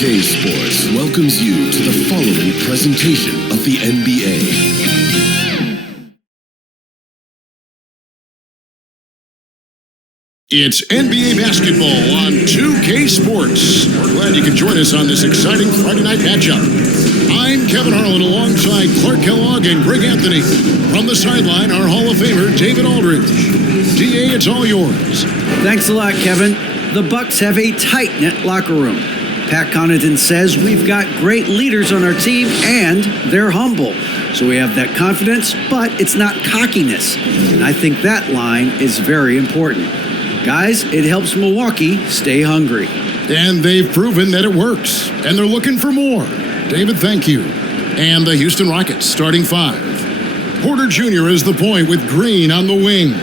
2K Sports welcomes you to the following presentation of the NBA. It's NBA basketball on 2K Sports. We're glad you can join us on this exciting Friday night matchup. I'm Kevin Harlan alongside Clark Kellogg and Greg Anthony. From the sideline, our Hall of Famer, David Aldridge. DA, it's all yours. Thanks a lot, Kevin. The Bucks have a tight-knit locker room. Pat Connaughton says we've got great leaders on our team and they're humble. So we have that confidence, but it's not cockiness. And I think that line is very important. Guys, it helps Milwaukee stay hungry. And they've proven that it works. And they're looking for more. David, thank you. And the Houston Rockets starting five. Porter Jr. is the point with Green on the wing.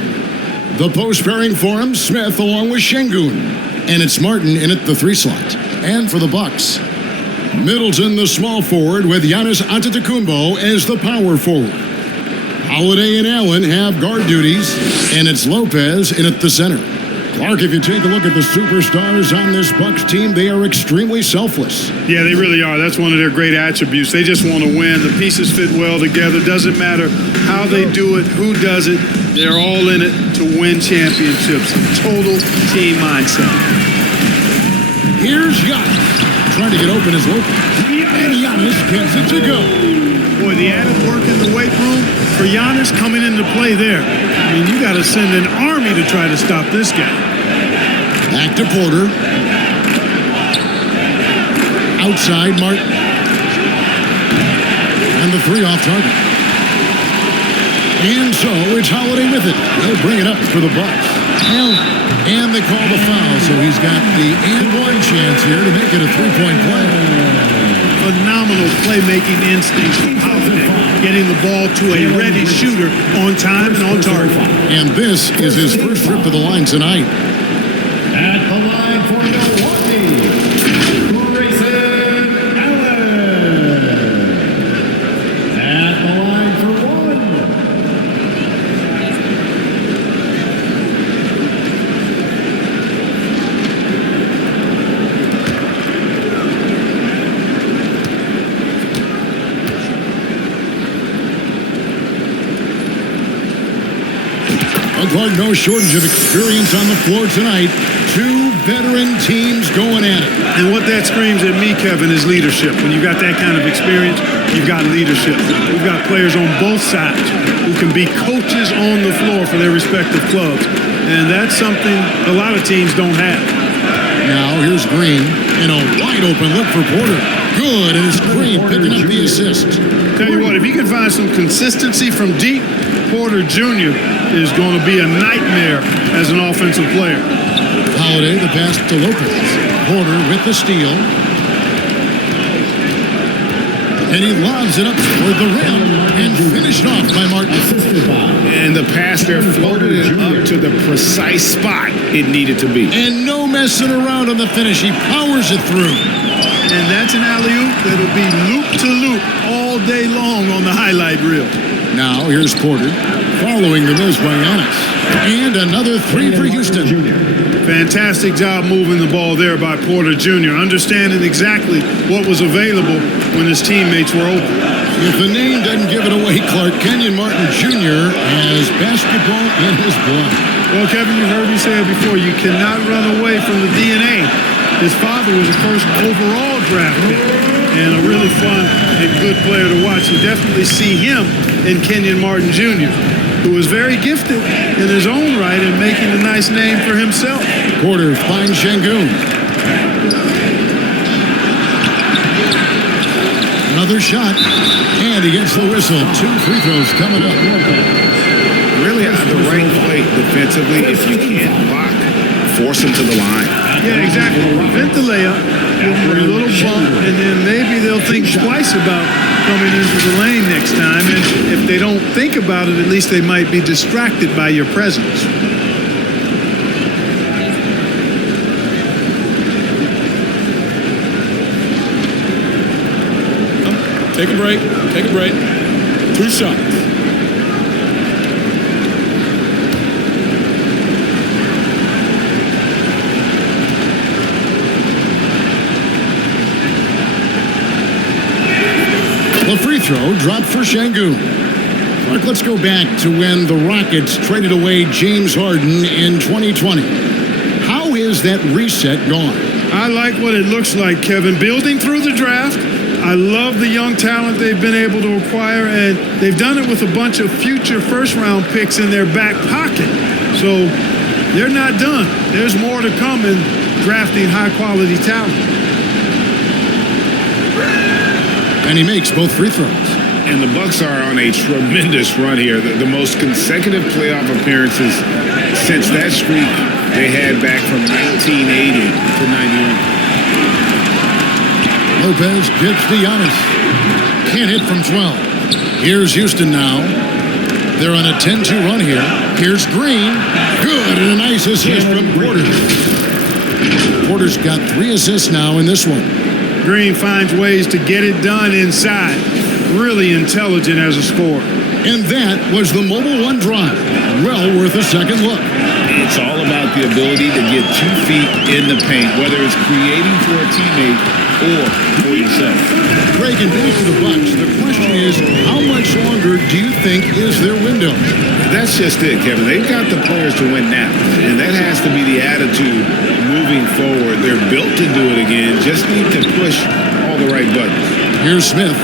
The post pairing for him, Smith along with Şengün. And it's Martin in at the three slot. And for the Bucks, Middleton the small forward with Giannis Antetokounmpo as the power forward. Holiday and Allen have guard duties. And it's Lopez in at the center. Clark, if you take a look at the superstars on this Bucks team, they are extremely selfless. Yeah, they really are. That's one of their great attributes. They just want to win. The pieces fit well together. Doesn't matter how they do it, who does it. They're all in it to win championships. Total team mindset. Here's Giannis. Trying to get open is Lopez. And Giannis gets it to go. Boy, the added work in the weight room for Giannis coming into play there. I mean, you got to send an army to try to stop this guy. Back to Porter. Outside, Martin. And the three off target. And so it's Holiday with it. They'll bring it up for the Bucks. And they call the foul, so he's got the and one chance here to make it a three-point play. Phenomenal playmaking instincts from Holiday, getting the ball to a ready shooter on time and on target. And this is his first trip to the line tonight. At the line for Milwaukee, Grayson Allen. At the line for one. Clark, no shortage of experience on the floor tonight. Two veteran teams going at it. And what that screams at me, Kevin, is leadership. When you've got that kind of experience, you've got leadership. We've got players on both sides who can be coaches on the floor for their respective clubs. And that's something a lot of teams don't have. Now here's Green in a wide open look for Porter. Good, and it's Green picking up the assist. Tell you what, if he can find some consistency from deep, Porter Jr. is going to be a nightmare as an offensive player. Holiday, the pass to Lopez. Porter with the steal. And he lobs it up toward the rim and finished off by Martin. And the pass there floated it up to the precise spot it needed to be. And no messing around on the finish. He powers it through. And that's an alley-oop that'll be loop-to-loop all day long on the highlight reel. Now here's Porter following the miss by Giannis. And another three for Houston. Fantastic job moving the ball there by Porter Jr., understanding exactly what was available when his teammates were open. If the name doesn't give it away, Clark, Kenyon Martin Jr. has basketball in his blood. Well, Kevin, you heard me say it before. You cannot run away from the DNA. His father was a first overall draft pick and a really fun and good player to watch. You definitely see him in Kenyon Martin Jr., who was very gifted in his own right and making a nice name for himself. Porter finds Şengün. Another shot, and he gets the whistle. 2 free throws coming up. Really the right play defensively. If you can't block, force him to the line. Yeah, exactly. Prevent the layup, give him a little bump, and then maybe they'll think twice about coming into the lane next time. And if they don't think about it, at least they might be distracted by your presence. Take a break. Take a break. 2 shots. The free throw dropped for Şengün. Mark, let's go back to when the Rockets traded away James Harden in 2020. How is that reset gone? I like what it looks like, Kevin. Building through the draft. I love the young talent they've been able to acquire, and they've done it with a bunch of future first-round picks in their back pocket. So they're not done. There's more to come in drafting high-quality talent. And he makes both free throws. And the Bucks are on a tremendous run here. The most consecutive playoff appearances since that streak they had back from 1980 to 91. Lopez gets to Giannis. Can't hit from 12. Here's Houston now. They're on a 10-2 run here. Here's Green. Good, and a nice assist from Porter. Porter's got 3 assists now in this one. Green finds ways to get it done inside. Really intelligent as a scorer. And that was the Mobile One drive. Well worth a second look. It's all about the ability to get 2 feet in the paint, whether it's creating for a teammate or for yourself. Reagan, back to the Bucks. The question is, how much longer do you think is their window? That's just it, Kevin. They've got the players to win now, and that has to be the attitude moving forward. They're built to do it again. Just need to push all the right buttons. Here's Smith.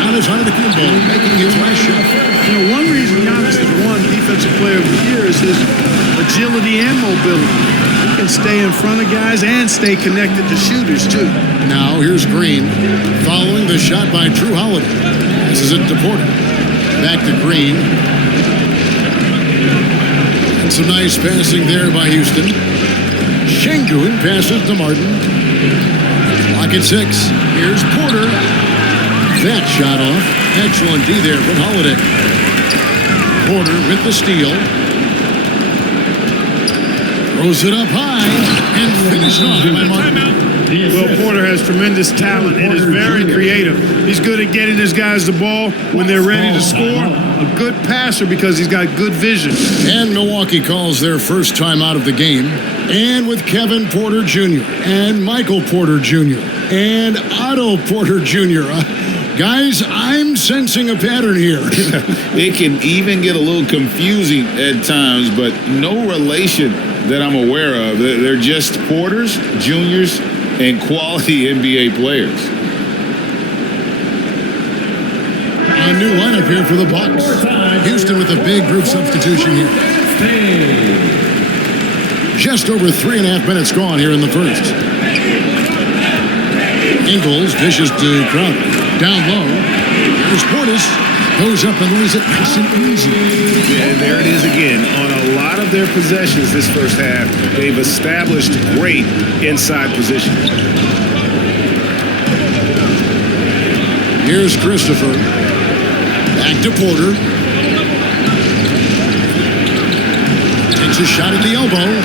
Giannis under the Kumbo, making his last shot. You know, one reason Giannis has won Defensive Player of the Year is his agility and mobility. He can stay in front of guys and stay connected to shooters, too. Now here's Green, following the shot by Drew Holiday. This is it to Porter. Back to Green. And some nice passing there by Houston. Şengün passes to Martin. Lock at 6. Here's Porter. That shot off. Excellent D there from Holiday. Porter with the steal. Throws it up high and finished off by Martin. Well, Porter has tremendous talent and is very creative. He's good at getting his guys the ball when they're ready to score. A good passer because he's got good vision. And Milwaukee calls their first time out of the game. And with Kevin Porter Jr. and Michael Porter Jr. and Otto Porter Jr. Guys, I'm sensing a pattern here. It can even get a little confusing at times, but no relation that I'm aware of. They're just Porters, Juniors, and quality NBA players. A new lineup here for the Bucks. Houston with a big group substitution here. Just over 3.5 minutes gone here in the first. Ingles dishes to Crowder. Down low. Here's Portis. Goes up and lays it nice and easy. And there it is again. On a lot of their possessions this first half, they've established great inside position. Here's Christopher. Back to Porter. Takes a shot at the elbow.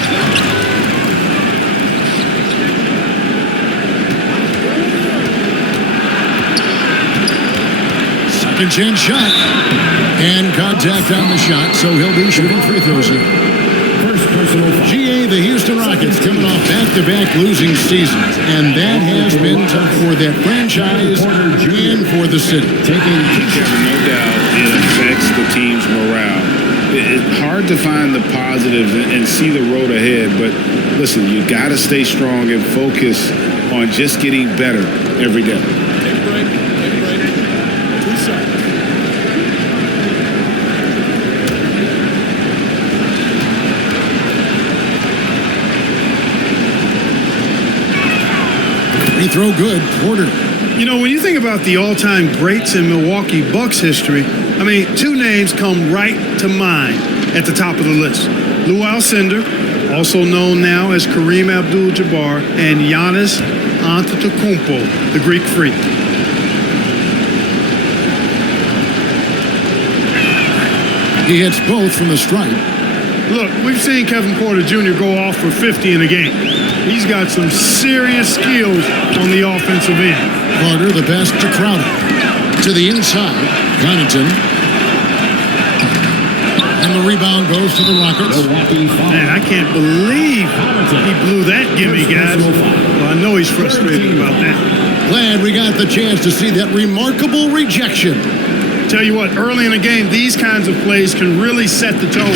Second chance shot. And contact on the shot, so he'll be shooting free throws here. GA, the Houston Rockets coming off back-to-back losing seasons, and that has been tough for that franchise and for the city. No doubt it affects the team's morale. It's hard to find the positives and see the road ahead, but listen, you got to stay strong and focus on just getting better every day. Take a break. Take a break. 2 seconds. Free throw good, Porter. You know, when you think about the all-time greats in Milwaukee Bucks history, I mean, 2 names come right to mind at the top of the list. Lou Alcindor, also known now as Kareem Abdul-Jabbar, and Giannis Antetokounmpo, the Greek Freak. He hits both from the stripe. Look, we've seen Kevin Porter Jr. go off for 50 in a game. He's got some serious skills on the offensive end. Carter, the pass to Crowder. To the inside, Connaughton. And the rebound goes to the Rockets. Man, I can't believe he blew that gimme, guys. Well, I know he's frustrated about that. Glad we got the chance to see that remarkable rejection. Tell you what, early in the game, these kinds of plays can really set the tone.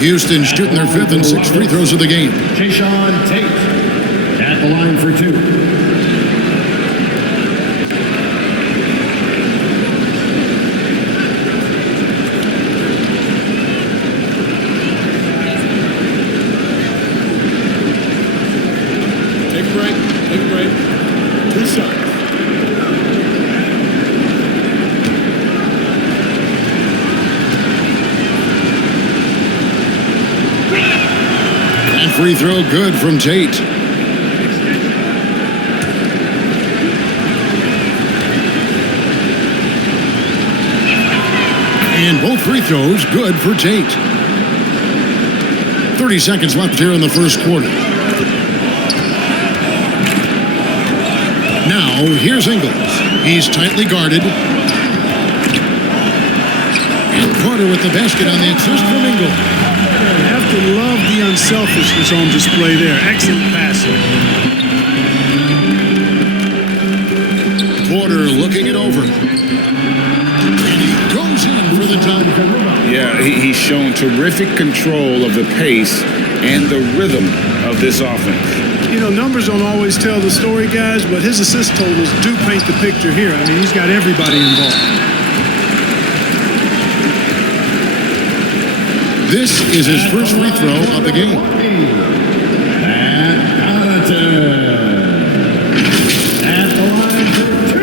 Houston shooting their 5th and 6th free throws of the game. Jason Tate at the line for 2. Take a break. Take a break. 2 shots. That free throw good from Tate. And both free throws good for Tate. 30 seconds left here in the first quarter. Now, here's Ingles. He's tightly guarded. And Carter with the basket on the assist from Ingles. You have to love the unselfishness on display there. Excellent passing. Porter looking it over. And he goes in for the time. Yeah, he's shown terrific control of the pace and the rhythm of this offense. You know, numbers don't always tell the story, guys, but his assist totals do paint the picture here. I mean, he's got everybody involved. This is his first free throw of the game. And at the line for 2.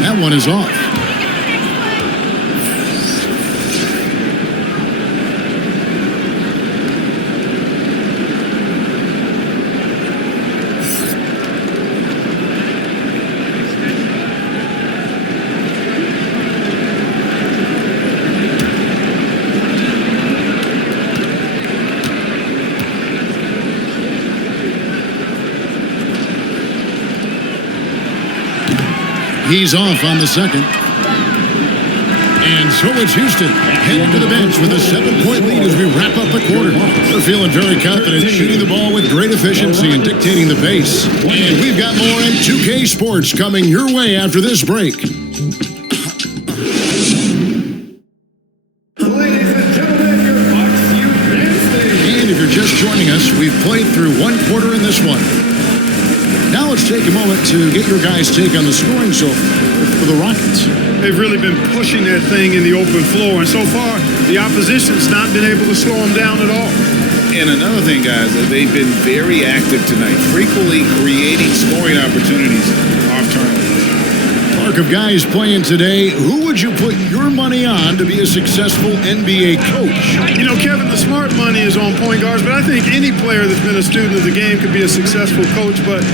That one is off. He's off on the second. And so it's Houston heading to the bench with a 7-point lead as we wrap up the quarter. They're feeling very confident, shooting the ball with great efficiency and dictating the pace. And we've got more in 2K Sports coming your way after this break. Ladies and gentlemen, your Bucks United States. And if you're just joining us, we've played through one quarter in this one. Now let's take a moment to get your guys' take on the scoring so for the Rockets. They've really been pushing that thing in the open floor, and so far, the opposition's not been able to slow them down at all. And another thing, guys, they've been very active tonight, frequently creating scoring opportunities off turnovers. Mark of guys playing today, who would you put your money on to be a successful NBA coach? You know, Kevin, the smart money is on point guards, but I think any player that's been a student of the game could be a successful coach, but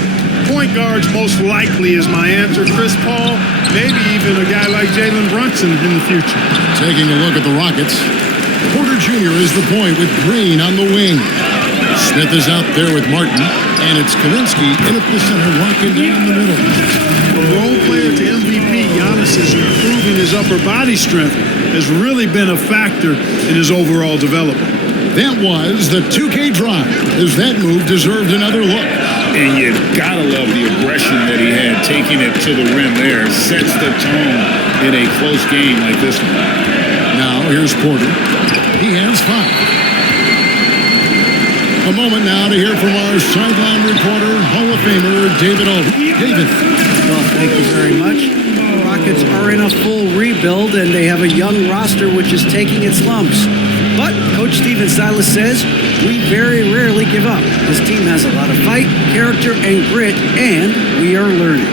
point guards most likely is my answer. Chris Paul, maybe even a guy like Jalen Brunson in the future. Taking a look at the Rockets. Porter Jr. is the point with Green on the wing. Smith is out there with Martin, and it's Kaminsky in at the center, locking down the middle. From role player to MVP, Giannis is improving his upper body strength has really been a factor in his overall development. That was the 2K drive, as that move deserved another look. And you gotta love the aggression that he had, taking it to the rim there. Sets the tone in a close game like this one. Now, here's Porter. He has 5. A moment now to hear from our sideline reporter, Hall of Famer, David Aldridge. David. Well, thank you very much. The Rockets are in a full rebuild, and they have a young roster which is taking its lumps. But Coach Steven Silas says we very rarely give up. This team has a lot of fight, character, and grit, and we are learning.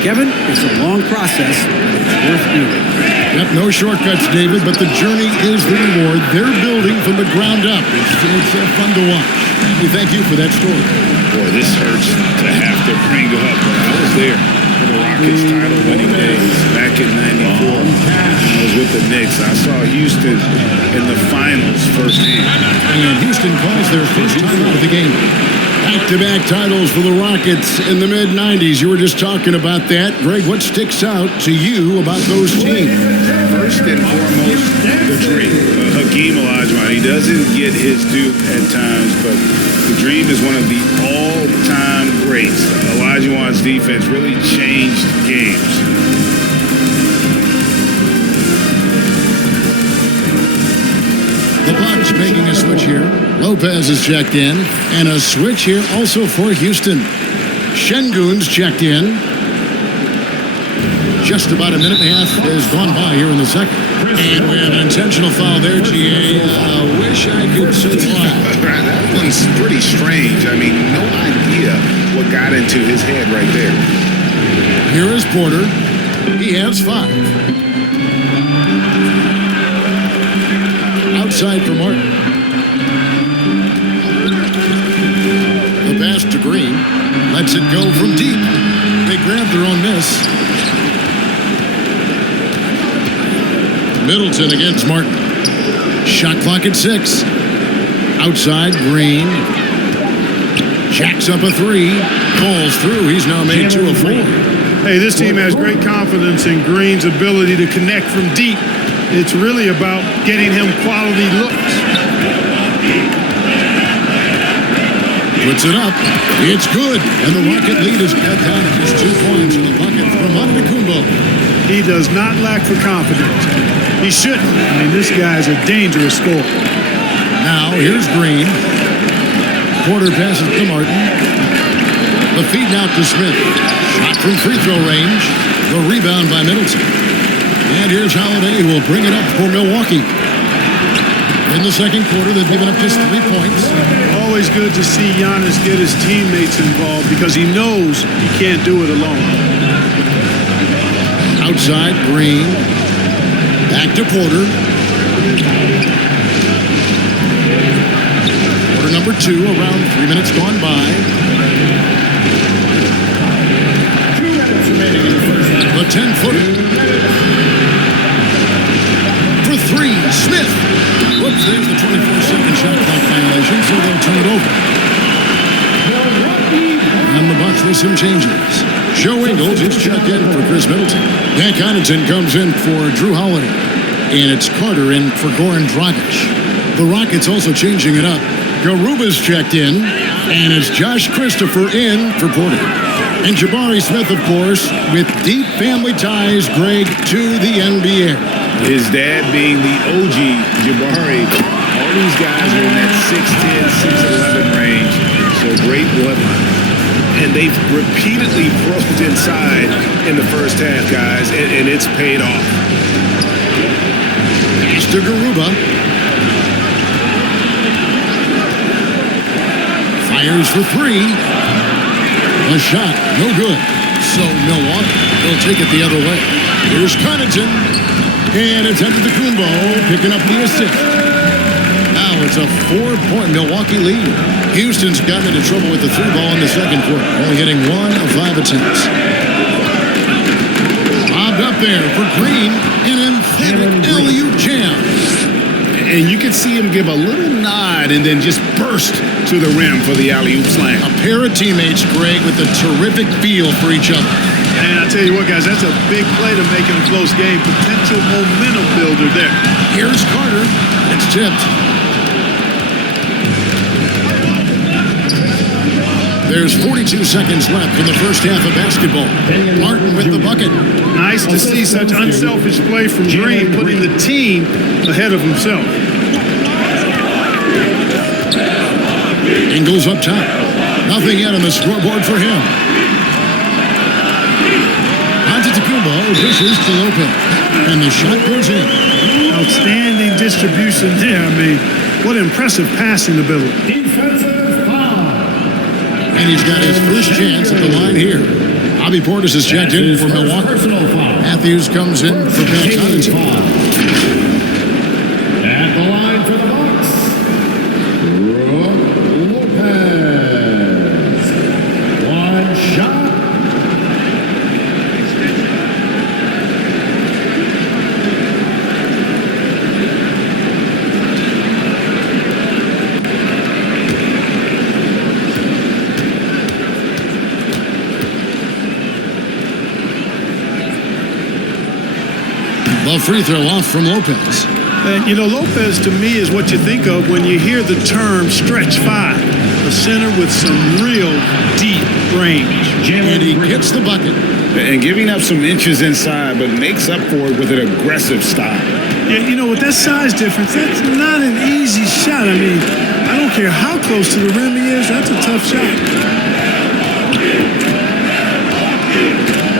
Kevin, it's a long process, but it's worth doing. Yep, no shortcuts, David, but the journey is the reward. They're building from the ground up. It's fun to watch. We thank you for that story. Boy, this hurts to have to bring up, but I was there for the Rockets title winning days back in '94. I was with the Knicks. I saw Houston in the finals firsthand. And Houston calls their first time out of the game. Back-to-back titles for the Rockets in the mid-'90s. You were just talking about that. Greg, what sticks out to you about those teams? First and foremost, the Dream. Hakeem Olajuwon. He doesn't get his due at times, but the Dream is one of the all-time greats. Olajuwon's defense really changed games. The Bucks making a switch here. Lopez is checked in. And a switch here also for Houston. Şengün's checked in. Just about a minute and a half has gone by here in the second. And we have an intentional foul there, GA. Wish I could say why. That one's pretty strange. I mean, no idea what got into his head right there. Here is Porter. He has 5. Outside for Martin. The pass to Green. Lets it go from deep. They grab their own miss. Middleton against Martin. Shot clock at 6. Outside, Green. Jacks up a 3. Falls through. He's now made 2 of 4. Hey, this team has great confidence in Green's ability to connect from deep. It's really about getting him quality looks. Puts it up. It's good. And the Rocket lead is cut down to just 2 points in the bucket from Antetokounmpo. He does not lack for confidence. He shouldn't. I mean, this guy's a dangerous scorer. Now, here's Green. Porter passes to Martin. The feed out to Smith. Shot from free throw range. The rebound by Middleton. And here's Holiday, who will bring it up for Milwaukee. In the second quarter, they've given up just 3 points. Always good to see Giannis get his teammates involved because he knows he can't do it alone. Outside, Green. Back to Porter. Quarter number 2, around 3 minutes gone by. The 10-footer. For 3, Smith. Whoops, there's the 24-second shot clock violation, so they'll turn it over. And the Bucks with some changes. Joe Ingles is checked in for Chris Middleton. Dan Connaughton comes in for Drew Holiday. And it's Carter in for Goran Dragic. The Rockets also changing it up. Garuba's checked in. And it's Josh Christopher in for Porter. And Jabari Smith, of course, with deep family ties, Greg, to the NBA. His dad being the OG Jabari. All these guys are in that 6'10", 6'11" range. So great bloodline. And they've repeatedly broke inside in the first half, guys, and it's paid off. Pass to Garuba. Fires for 3. A shot, no good. So Milwaukee will take it the other way. Here's Connaughton. And it's Antetokounmpo picking up the assist. Now it's a 4-point Milwaukee lead. Houston's gotten into trouble with the 3-ball in the second quarter, only hitting 1 of 5 attempts. Bobbed up there for Green, an emphatic alley-oop jam. And you can see him give a little nod and then just burst to the rim for the alley-oop slam. A pair of teammates, Greg, with a terrific feel for each other. And I tell you what, guys, that's a big play to make in a close game. Potential momentum builder there. Here's Carter. It's tipped. There's 42 seconds left in the first half of basketball. Martin with the bucket. Nice to see such unselfish play from Green, putting the team ahead of himself. Ingles up top. Nothing yet on the scoreboard for him. Antetokounmpo dishes to Lopez. And the shot goes in. Outstanding distribution there. I mean, what impressive passing ability. Defensive foul. And he's got his first chance at the line here. Bobby Portis is checked in for Milwaukee. Personal foul. At the Matthews comes in for Pat Connaughton. At the line for the Bucks, Brook Lopez. One shot. The free throw off from Lopez. And, you know, Lopez, to me, is what you think of when you hear the term stretch five. A center with some real deep range. And he gets the bucket. And giving up some inches inside, but makes up for it with an aggressive style. Yeah, you know, with that size difference, that's not an easy shot. I mean, I don't care how close to the rim he is, that's a tough shot.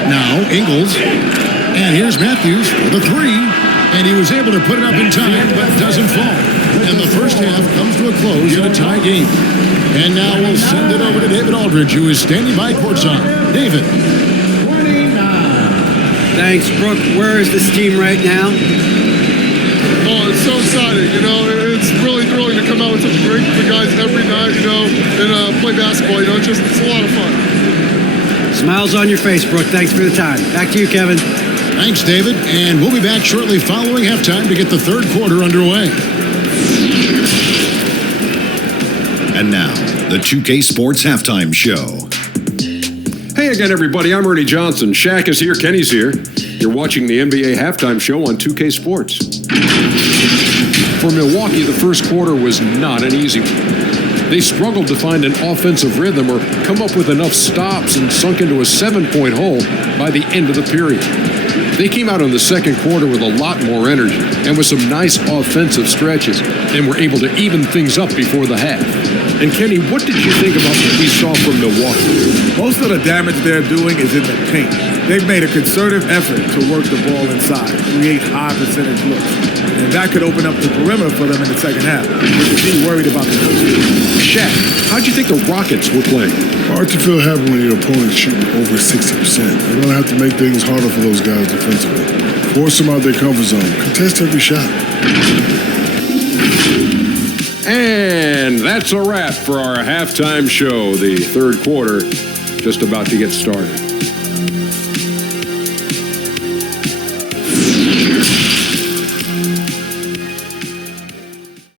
Now, Ingles. And here's Matthews for the three. And he was able to put it up in time, but doesn't fall. And the first half comes to a close in a tie game. And now we'll send it over to David Aldridge, who is standing by courtside. David. 29. Thanks, Brooke. Where is this team right now? Oh, it's so exciting, you know. It's really thrilling to come out with such great guys every night, you know, and play basketball, you know. It's a lot of fun. Smiles on your face, Brooke. Thanks for the time. Back to you, Kevin. Thanks, David. And we'll be back shortly following halftime to get the third quarter underway. And now, the 2K Sports Halftime Show. Hey again, everybody. I'm Ernie Johnson. Shaq is here. Kenny's here. You're watching the NBA Halftime Show on 2K Sports. For Milwaukee, the first quarter was not an easy one. They struggled to find an offensive rhythm or come up with enough stops and sunk into a 7-point hole by the end of the period. They came out in the second quarter with a lot more energy and with some nice offensive stretches and were able to even things up before the half. And Kenny, what did you think about what we saw from Milwaukee? Most of the damage they're doing is in the paint. They've made a concerted effort to work the ball inside, create high percentage looks. And that could open up the perimeter for them in the second half. They could be worried about the post. Shaq, how'd you think the Rockets were playing? Hard to feel happy when your opponent's shooting over 60%. They're going to have to make things harder for those guys defensively. Force them out their comfort zone. Contest every shot. And that's a wrap for our halftime show. The third quarter just about to get started.